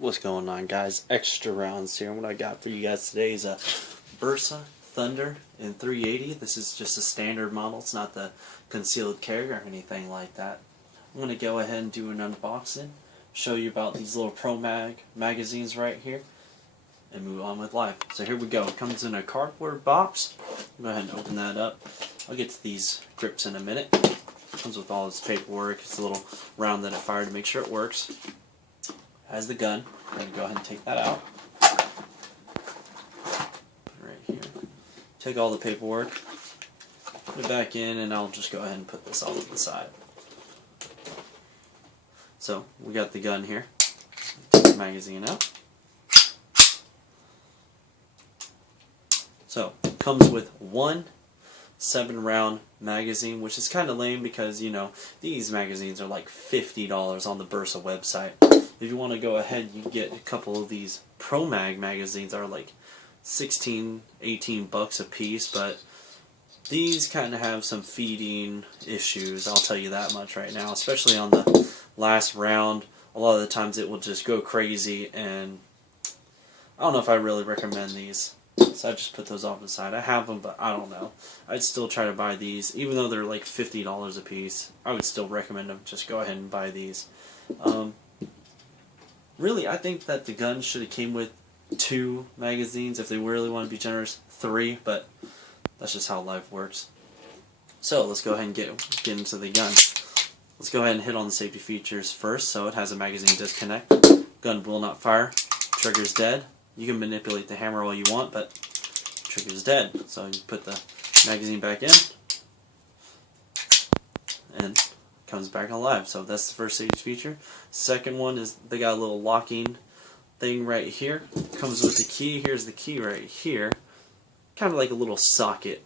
What's going on, guys? Extra rounds here. What I got for you guys today is a Bersa Thunder in 380. This is just a standard model. It's not the concealed carry or anything like that. I'm going to go ahead and do an unboxing, show you about these little Pro magazines right here, and move on with life. So here we go. It comes in a cardboard box. Go ahead and open that up. I'll get to these grips in a minute. It comes with all this paperwork. It's a little round that I fired to make sure it works. Has the gun. I'm going to go ahead and take that out. Put it right here. Take all the paperwork, put it back in, and I'll just go ahead and put this off to the side. So, we got the gun here. Take the magazine out. So, it comes with one 7-round magazine, which is kind of lame because, you know, these magazines are like $50 on the Bersa website. If you want to go ahead, you can get a couple of these Pro Mag magazines that are like 16, 18 bucks a piece, but these kind of have some feeding issues, I'll tell you that much right now, especially on the last round. A lot of the times it will just go crazy, and I don't know if I really recommend these. So I just put those off to the side. I have them, but I don't know. I'd still try to buy these. Even though they're like $50 a piece, I would still recommend them. Just go ahead and buy these. Really, I think that the gun should have came with 2 magazines. If they really want to be generous, 3, but that's just how life works. So let's go ahead and get into the gun. Let's go ahead and hit on the safety features first. So it has a magazine disconnect. Gun will not fire. Trigger's dead. You can manipulate the hammer all you want, but trigger's dead. So you put the magazine back in, and it comes back alive. So that's the first safety feature. Second one is they got a little locking thing right here. Comes with the key. Here's the key right here. Kind of like a little socket,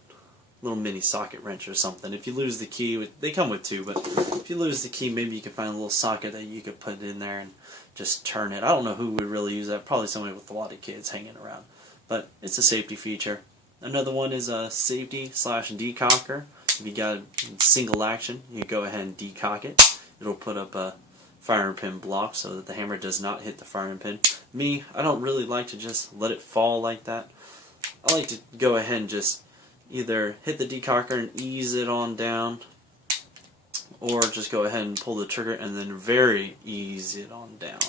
little mini socket wrench or something. If you lose the key, they come with 2, but if you lose the key, maybe you can find a little socket that you could put in there and just turn it. I don't know who would really use that. Probably somebody with a lot of kids hanging around. But it's a safety feature. Another one is a safety/decocker. If you got a single action, you go ahead and decock it. It'll put up a firing pin block so that the hammer does not hit the firing pin. Me, I don't really like to just let it fall like that. I like to go ahead and just either hit the decocker and ease it on down, or just go ahead and pull the trigger and then very ease it on down.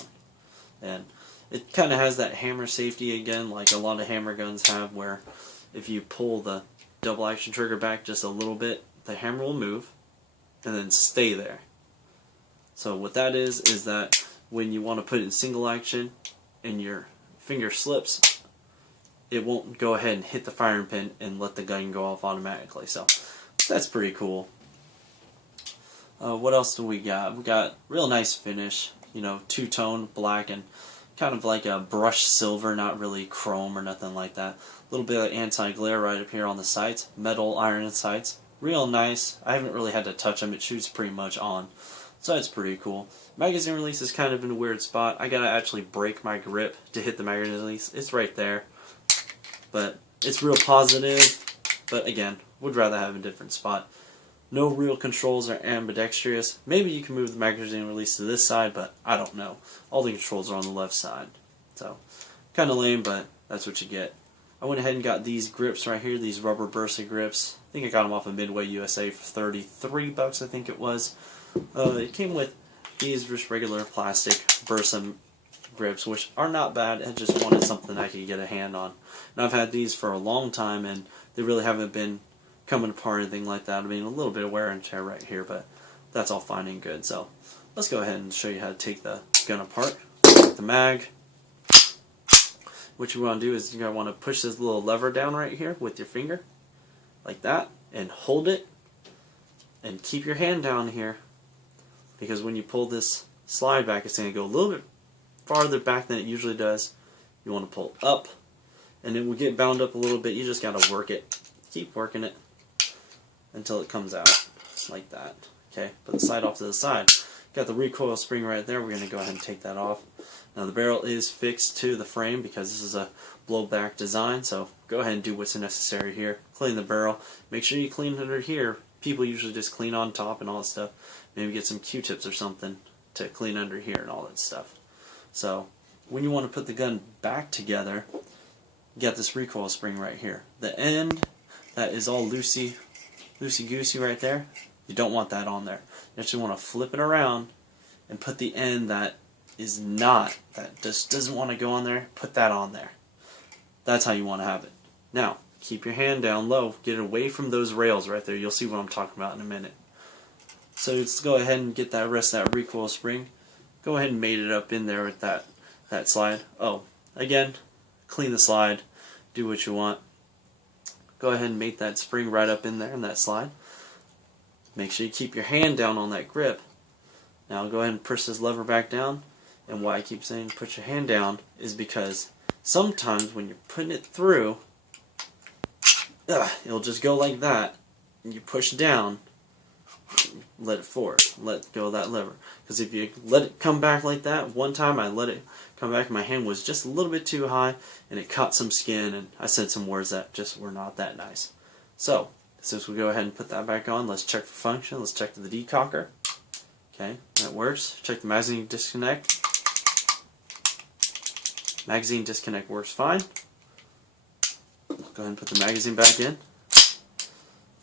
And it kind of has that hammer safety again, like a lot of hammer guns have, where if you pull the double action trigger back just a little bit, the hammer will move and then stay there. So what that is that when you want to put it in single action and your finger slips, it won't go ahead and hit the firing pin and let the gun go off automatically. So that's pretty cool. What else do we got? We got real nice finish, you know, 2-tone black and kind of like a brushed silver, not really chrome or nothing like that. A little bit of anti-glare right up here on the sights, metal iron sights, real nice. I haven't really had to touch them. It shoots pretty much on, so that's pretty cool. Magazine release is kind of in a weird spot. I gotta actually break my grip to hit the magazine release. It's right there, but it's real positive. But again, would rather have a different spot. No real controls are ambidextrous. Maybe you can move the magazine release to this side, but I don't know. All the controls are on the left side. So, kind of lame, but that's what you get. I went ahead and got these grips right here, these rubber Bersa grips. I think I got them off of Midway USA for 33 bucks, I think it was. It came with these just regular plastic Bersa grips, which are not bad. I just wanted something I could get a hand on. And I've had these for a long time, and they really haven't been coming apart or anything like that. I mean, a little bit of wear and tear right here, but that's all fine and good. So let's go ahead and show you how to take the gun apart. Take the mag. What you want to do is you're going to want to push this little lever down right here with your finger, like that, and hold it, and keep your hand down here, because when you pull this slide back, it's going to go a little bit farther back than it usually does. You want to pull up, and it will get bound up a little bit. You just got to work it. Keep working it until it comes out like that. Okay, put the slide off to the side. Got the recoil spring right there. We're going to go ahead and take that off. Now the barrel is fixed to the frame because this is a blowback design, so go ahead and do what's necessary here. Clean the barrel. Make sure you clean under here. People usually just clean on top and all that stuff. Maybe get some Q-tips or something to clean under here and all that stuff. So when you want to put the gun back together, you got this recoil spring right here. The end that is all loosey-goosey right there, you don't want that on there. You actually want to flip it around and put the end that is not, that just doesn't want to go on there, put that on there. That's how you want to have it. Now, keep your hand down low, get away from those rails right there. You'll see what I'm talking about in a minute. So let's go ahead and get that rest of that recoil spring. Go ahead and mate it up in there with that slide. Oh, again, clean the slide, do what you want. Go ahead and mate that spring right up in there in that slide. Make sure you keep your hand down on that grip. Now go ahead and push this lever back down. And why I keep saying put your hand down is because sometimes when you're putting it through, it'll just go like that. And you push down, let it forward, let go of that lever. Because if you let it come back like that, one time I let it come back and my hand was just a little bit too high and it caught some skin and I said some words that just were not that nice. So, since we go ahead and put that back on, let's check for function. Let's check the decocker. Okay, that works. Check the magazine disconnect. Magazine disconnect works fine. Go ahead and put the magazine back in.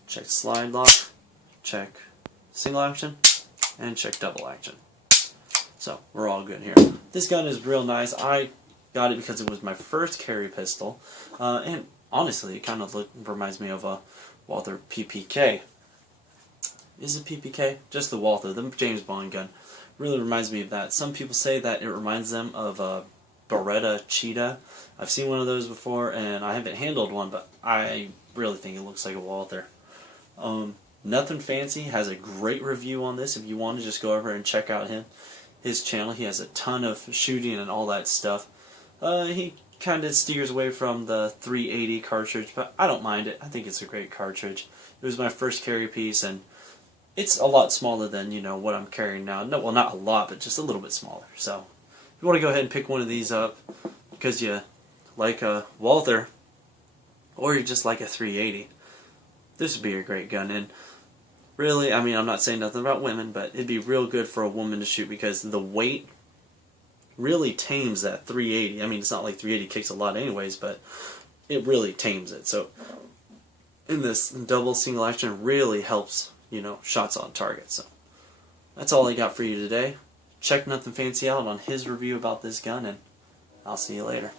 Check slide lock. Check single action. And check double action. So, we're all good here. This gun is real nice. I got it because it was my first carry pistol. And honestly, it kind of reminds me of a Walther PPK. Is it PPK? Just the Walther, the James Bond gun. Really reminds me of that. Some people say that it reminds them of a Beretta Cheetah. I've seen one of those before, and I haven't handled one, but I really think it looks like a Walther. Nothing Fancy has a great review on this. If you want to just go over and check out his channel, he has a ton of shooting and all that stuff. He kind of steers away from the 380 cartridge, but I don't mind it. I think it's a great cartridge. It was my first carry piece, and it's a lot smaller than, you know, what I'm carrying now. No, well, not a lot, but just a little bit smaller. So, if you want to go ahead and pick one of these up because you like a Walther, or you just like a 380, this would be a great gun. And really, I mean, I'm not saying nothing about women, but it'd be real good for a woman to shoot because the weight really tames that 380. I mean, it's not like 380 kicks a lot anyways, but it really tames it. So, in this double single action really helps, you know, shots on target. So, that's all I got for you today. Check Nothing Fancy out on his review about this gun, and I'll see you later.